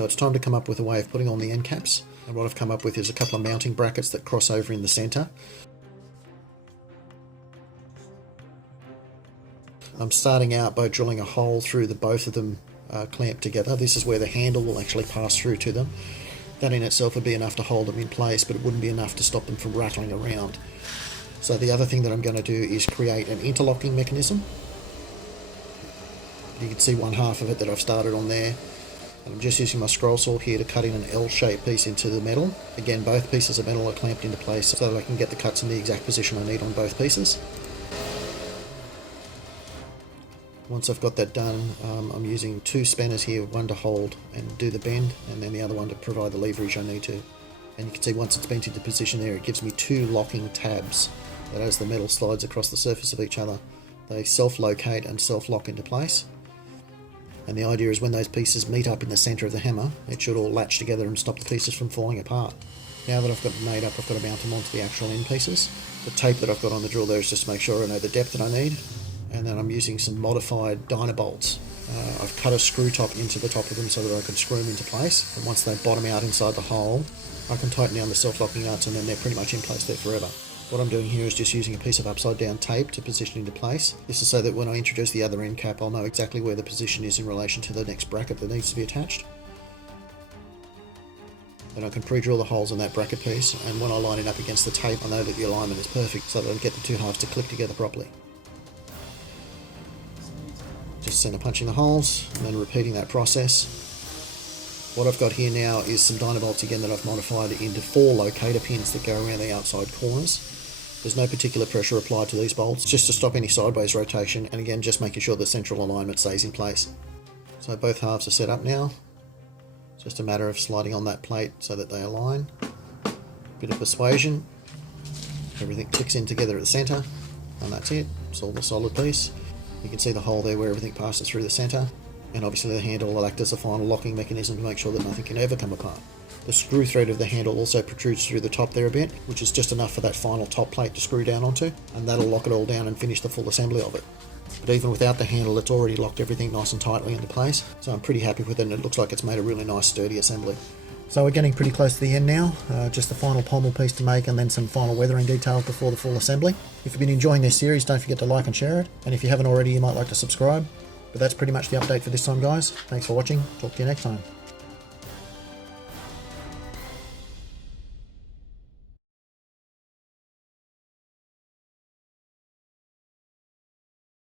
So it's time to come up with a way of putting on the end caps. And what I've come up with is a couple of mounting brackets that cross over in the centre. I'm starting out by drilling a hole through the both of them clamped together. This is where the handle will actually pass through to them. That in itself would be enough to hold them in place, but it wouldn't be enough to stop them from rattling around. So the other thing that I'm going to do is create an interlocking mechanism. You can see one half of it that I've started on there. And I'm just using my scroll saw here to cut in an L-shaped piece into the metal. Again, both pieces of metal are clamped into place so that I can get the cuts in the exact position I need on both pieces. Once I've got that done, I'm using two spanners here, one to hold and do the bend, and then the other one to provide the leverage I need to. And you can see once it's bent into position there, it gives me two locking tabs that as the metal slides across the surface of each other, they self-locate and self-lock into place. And the idea is when those pieces meet up in the centre of the hammer, it should all latch together and stop the pieces from falling apart. Now that I've got them made up, I've got to mount them onto the actual end pieces. The tape that I've got on the drill there is just to make sure I know the depth that I need. And then I'm using some modified Dynabolts. I've cut a screw top into the top of them so that I can screw them into place. And once they bottom out inside the hole, I can tighten down the self-locking nuts and then they're pretty much in place there forever. What I'm doing here is just using a piece of upside down tape to position into place. This is so that when I introduce the other end cap, I'll know exactly where the position is in relation to the next bracket that needs to be attached. Then I can pre-drill the holes in that bracket piece, and when I line it up against the tape, I know that the alignment is perfect so that I can get the two halves to click together properly. Just center punching the holes and then repeating that process. What I've got here now is some Dynabolts again that I've modified into 4 locator pins that go around the outside corners. There's no particular pressure applied to these bolts, just to stop any sideways rotation, and again just making sure the central alignment stays in place. So both halves are set up now. It's just a matter of sliding on that plate so that they align. Bit of persuasion. Everything clicks in together at the centre, and that's it. It's all the solid piece. You can see the hole there where everything passes through the centre, and obviously the handle will act as a final locking mechanism to make sure that nothing can ever come apart. The screw thread of the handle also protrudes through the top there a bit, which is just enough for that final top plate to screw down onto, and that'll lock it all down and finish the full assembly of it. But even without the handle, it's already locked everything nice and tightly into place, so I'm pretty happy with it, and it looks like it's made a really nice sturdy assembly. So we're getting pretty close to the end now, just the final pommel piece to make and then some final weathering details before the full assembly. If you've been enjoying this series, don't forget to like and share it, and if you haven't already, you might like to subscribe. But that's pretty much the update for this time, guys. Thanks for watching, talk to you next time.